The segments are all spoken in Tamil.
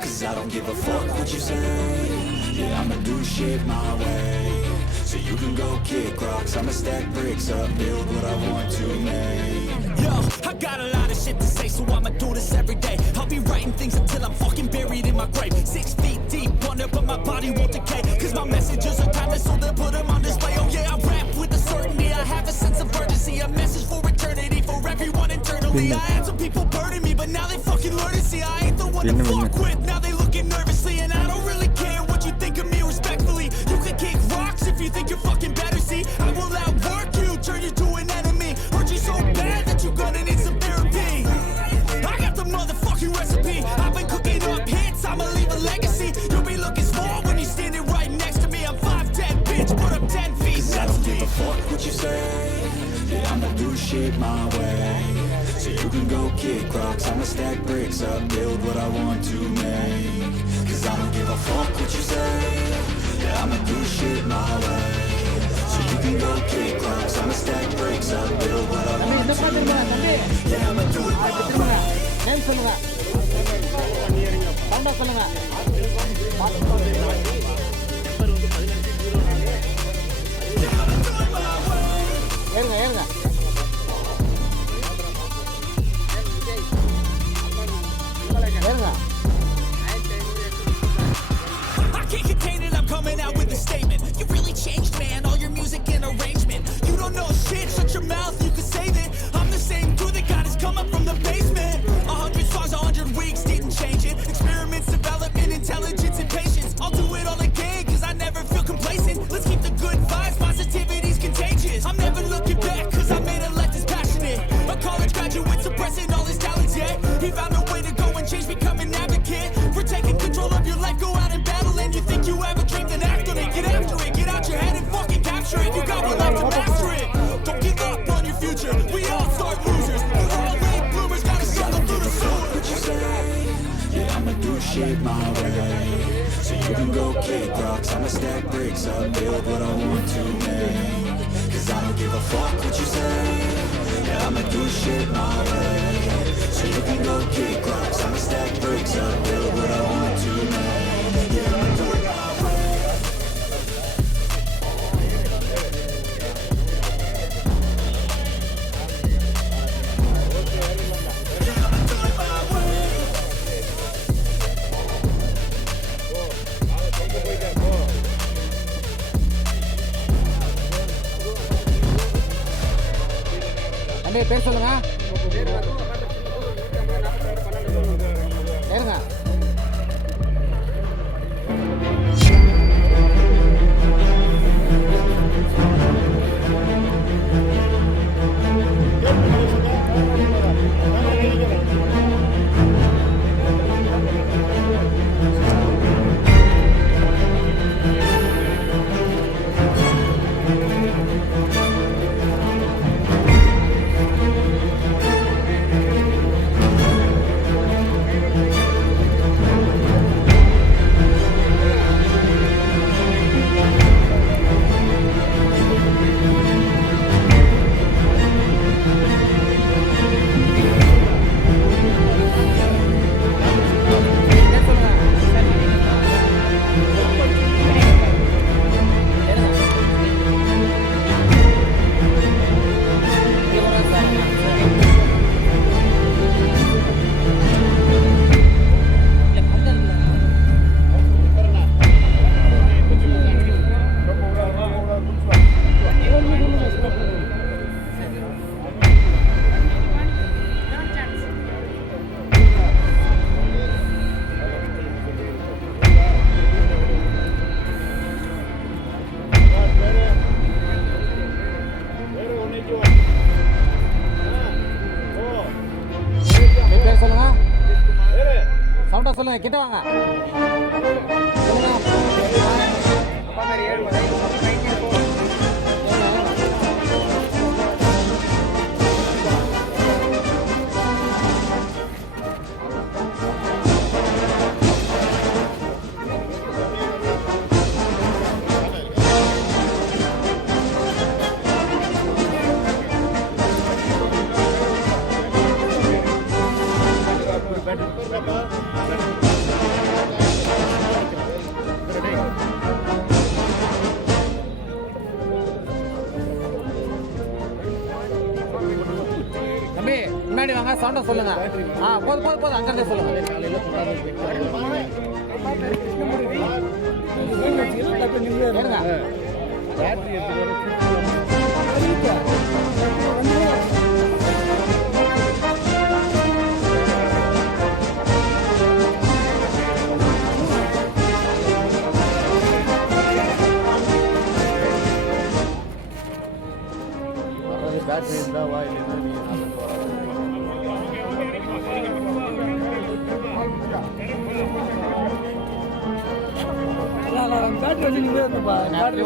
Cause I don't give a fuck what you say. Yeah, I'ma do shit my way. So you can go kick rocks, I'ma stack bricks up, build what I want to make. Yo, I got a lot of shit to say, so I'ma do this every day. I'll be writing things until I'm fucking buried in my grave. 6 feet deep under, but my body won't decay. Cause my messages are timeless, so they'll put them on display. Oh yeah, I rap with a certainty, I have a sense of urgency. A message for eternity, for everyone internally. I had some people burning me, but now they fucking learn to see I ain't the one to fuck with. Now they looking nervously, and I don't really care what you think of me respectfully. You can kick rocks if you think you're fucking better, see. I will outwork you, turn you to an enemy. Hurt you so bad that you're gonna need some therapy. I got the motherfucking recipe. I've been cooking up hits, I'ma leave a legacy. You'll be looking small when you're standing right next to me. I'm 5'10", bitch, put up 10 feet. Cause I don't give a fuck what you say. Yeah, I'ma do shit my way. So you can go kick rocks, I'ma stack bricks up, build what I want to make. Cause I don't give a fuck what you say. Yeah, I'ma do shit my way. So you can go kick rocks, I'ma stack bricks up, build what I want to make. Yeah, I'ma do it my way. I can't contain it, I'm coming out with a statement. You really changed, man, all your music and arrangement. You don't know shit, shut your mouth, you can save it. I'm the same dude that got his come up from the basement. 100 songs, 100 weeks, didn't change it. Experiments, development, intelligence, and patience. I'll do it all again, cause I never feel complacent. Let's keep the good vibes, positivity's contagious. I'm never looking back, cause I made a life that's passionate. A college graduate suppressing all his talents, yeah. He found a way to go and change, become an advocate. For taking control of your life, go out and battle. And you think you have a dream, then act on it. Get after it, get out your head and fucking capture it. You got one life to master it. Don't give up on your future, we all start losers. We're all late bloomers, gotta struggle through the sewer. What you say? Yeah, I'ma do shit my way. So you can go kick rocks, I'ma stack bricks up, build what I want to make. Cause I don't give a fuck what you say. Yeah, I'ma do shit my way. So you can go kick rocks, I'ma stack bricks up, build what I want to make. Yeah, I'ma do it my way. பேர் சொல்லுங்க. பேருங்க. சொல்லுங்க, கிட்ட வாங்க. முன்னாடி வாங்க சவுண்டை சொல்லுங்க. போதும் அங்கிருந்தே சொல்லுங்க. பேட்டரி இருந்தால் வா, இல்லைன்னா நீங்கள் பேட்டரி வச்சு நீங்கள் இருந்தப்பா பேட்டரி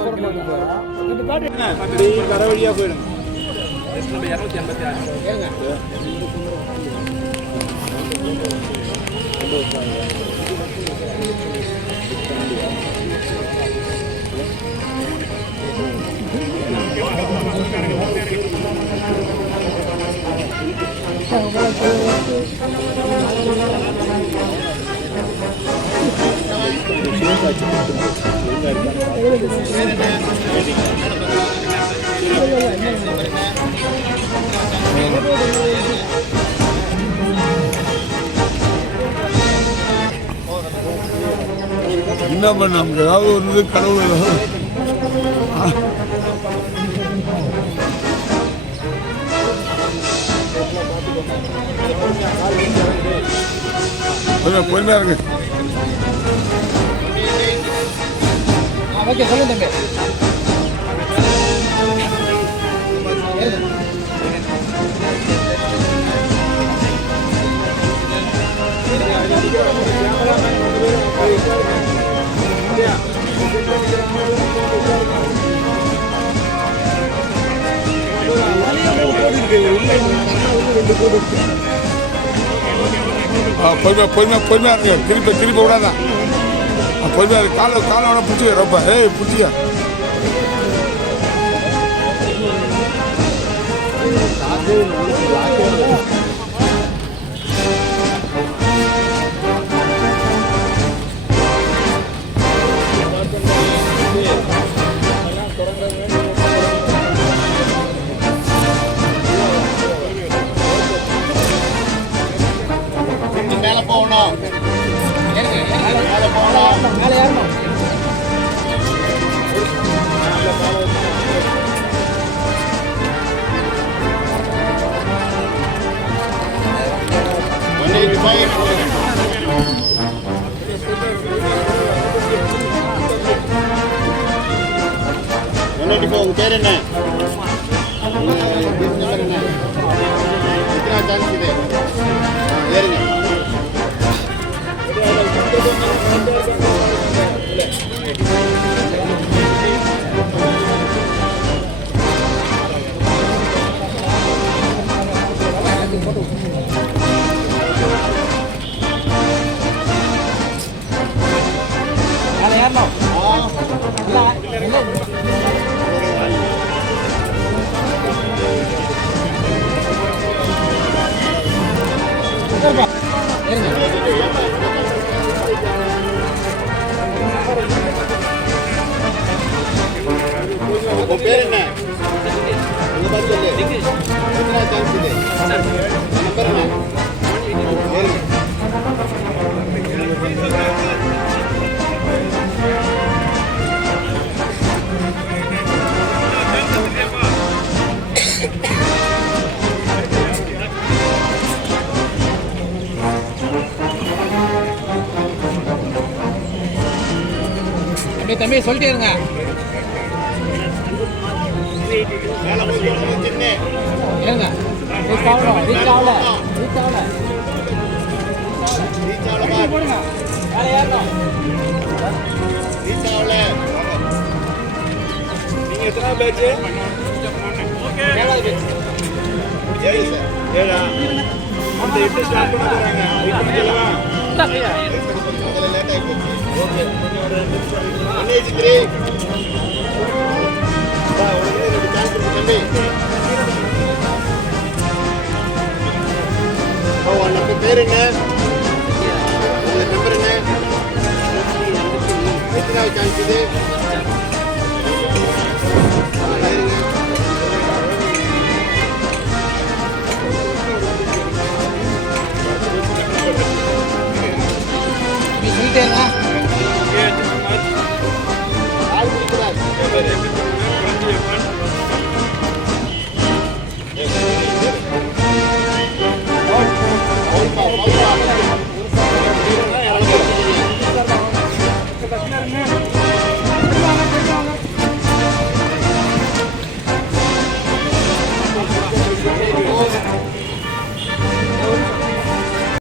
கடை வழியாக போயிடுங்க. என்ன பண்ண நமக்கு ஏதாவது ஒரு கடவுள் பொறுமையா இருக்கு. ஓகே சொல்லுங்க தம்பி. பொறுமையா இருக்கு. திருப்பி விடாதான். பொறுமையா இருக்கு. காலோட பிடிச்சிக்க ரொம்ப பிடிச்சிக்க. மேலே போகணும். மேலே ஏறணும். உங்க பேர் என்ன? எத்தனை சான்ஸ் இது? ஏறுங்க. உன் பேர் என்ன? உங்க பேர் சொல்லு. எத்தனை சான்ஸ் இது? நம்பர் என்ன? தம்பி சொல்லிட்டே இருங்க. ஏங்க நீங்க எத்தனை பேச்சு? ஏழா அந்த 8 ஸ்டார்ட் பண்ண போறாங்க. ஓகே 183. நம்ம பேர் என்ன? உங்க நம்பர் என்ன? எத்தனாவது சான்ஸ் இது?